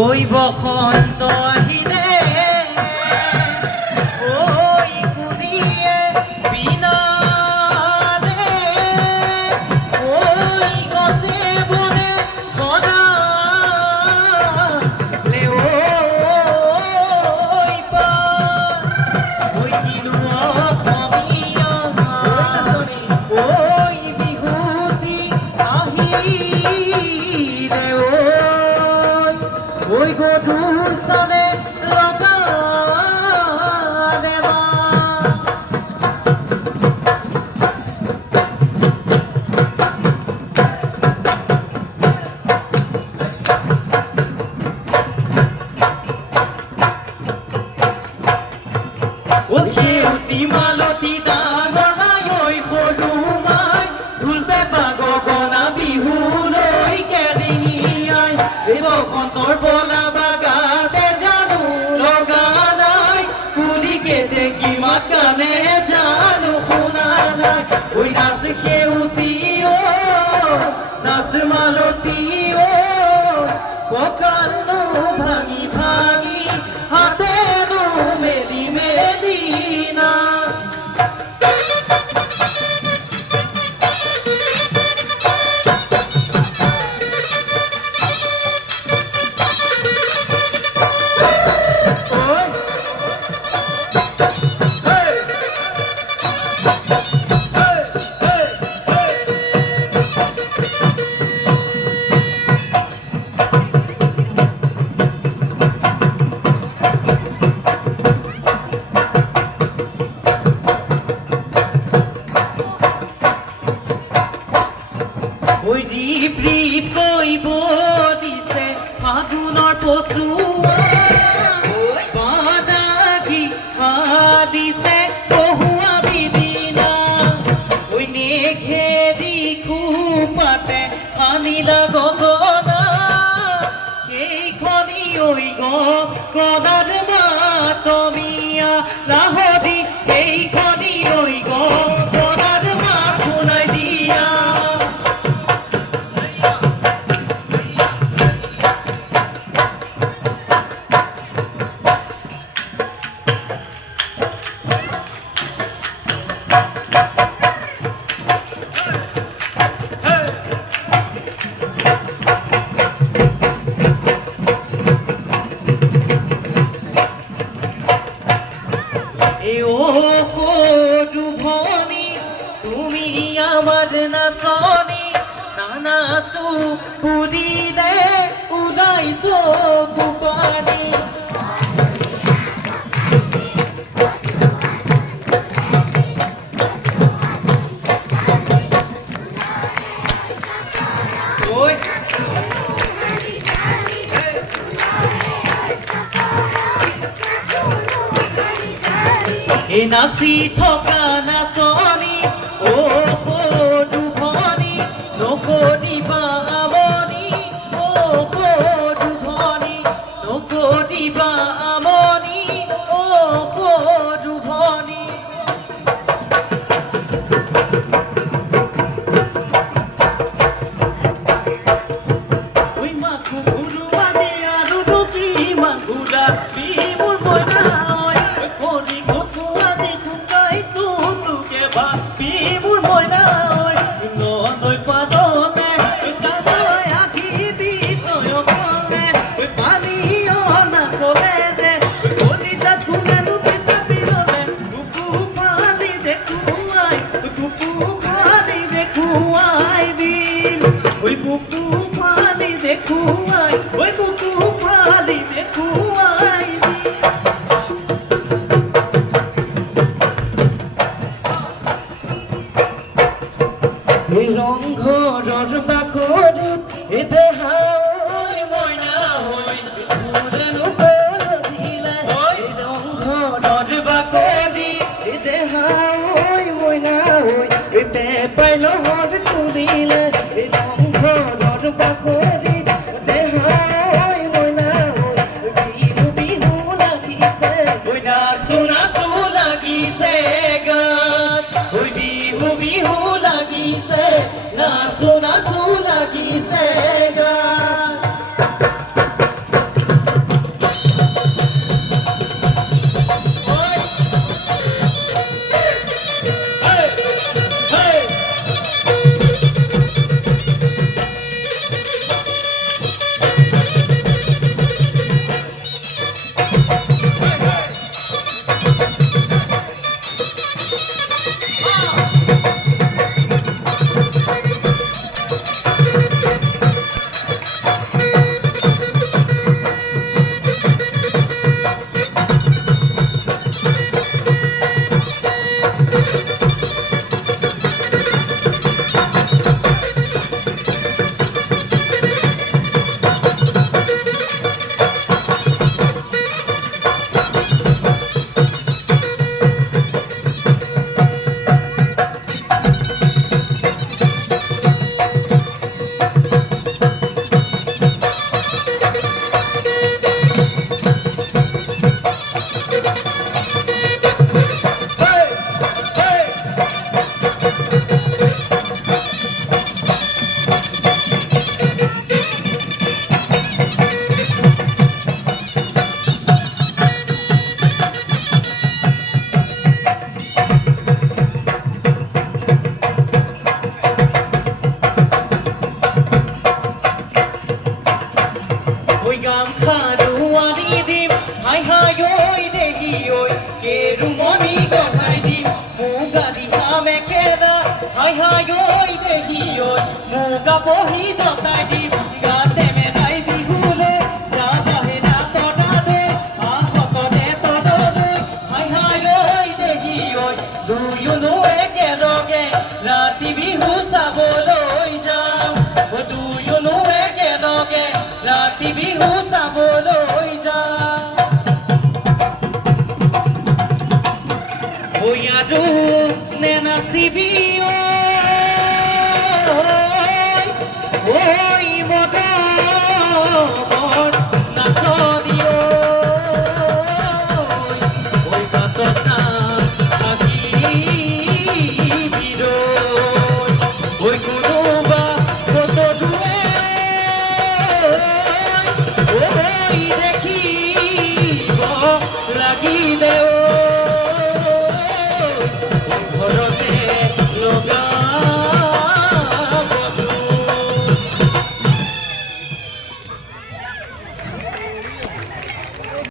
ঐ বসন্ত আহিলে ঐ কুলিয়ে বিনালে ঐ গছে বনে বনালে ঐ পাৰ ঐ কিনো অসমীয়া ঐ বিহুতি আহিলে ঐ গধুৰ চালে লগা দেৱা সেউতি মালতী ডাঙৰ মাই ঐ সৰু মাই ঢোল পেঁপা গগনা বিহুলৈ কেৰিঙি আই এই বসন্তৰ বলা বাগাতে জানো লগা নাই কুলিকে দেখি মাত গানে জানো শুনা নাই ঐ নাচ সেউতি নাচ মালতী কঁকালনো ভাঙি ভাঙি হাতেনো মেলি মেলি না ঐ ৰিপ ৰিপ কৰিব দিছে ফাগুনৰ পচুৱা বাদাগি দিছে পহুৱা বিদিনা ঐ নেঘেৰি খোপাতে সানিলা গগনা সেইখনি ঐ গগনাৰ মাতমীয়া লাহৰি সেইখনি ঐ গগনাৰ মাত শুনাই দিয়া সৰু ভনী তুমি আমাৰ নাচনী নানাচো বুলিলে ওলাইছো গোপানী এই নাচি থকা নাচনী সৰু ভনী নকৰিবা আমনি সৰু ভনী নকৰিবা আমনি সৰু ভনী ঐ মাকো ঘূৰুৱা আৰু দুখী মাকুৰা বিহুৰ মইনা ঐ বুকু ফালি দেখুৱাই ঐ বুকু ফালি দেখুৱাই ৰংঘৰৰ বাকৰিত দেহা মইনা হৈ ৰংঘৰৰ বাকৰিত দেহা মইনা হৈ পেপাই লহৰ তুলিলে ৰংঘৰৰ বাকৰিত দেহা মইনা হৈ বিহু বিহু লাগিছে নাচো নাচো লাগিছে গান বিহু বিহু লাগিছে নাচো নাচো লাগিছে গান বহি জতাই দিম গাতে মেলাই বিহুলে যা বাহিনা তনাদে আহতনে তনলৈ হাই হাই ঐ দেহি ঐ দুয়োনো একেলগে ৰাতি বিহু চাবলৈ যাওঁ দুয়োনো একেলগে ৰাতি বিহু চাবলৈ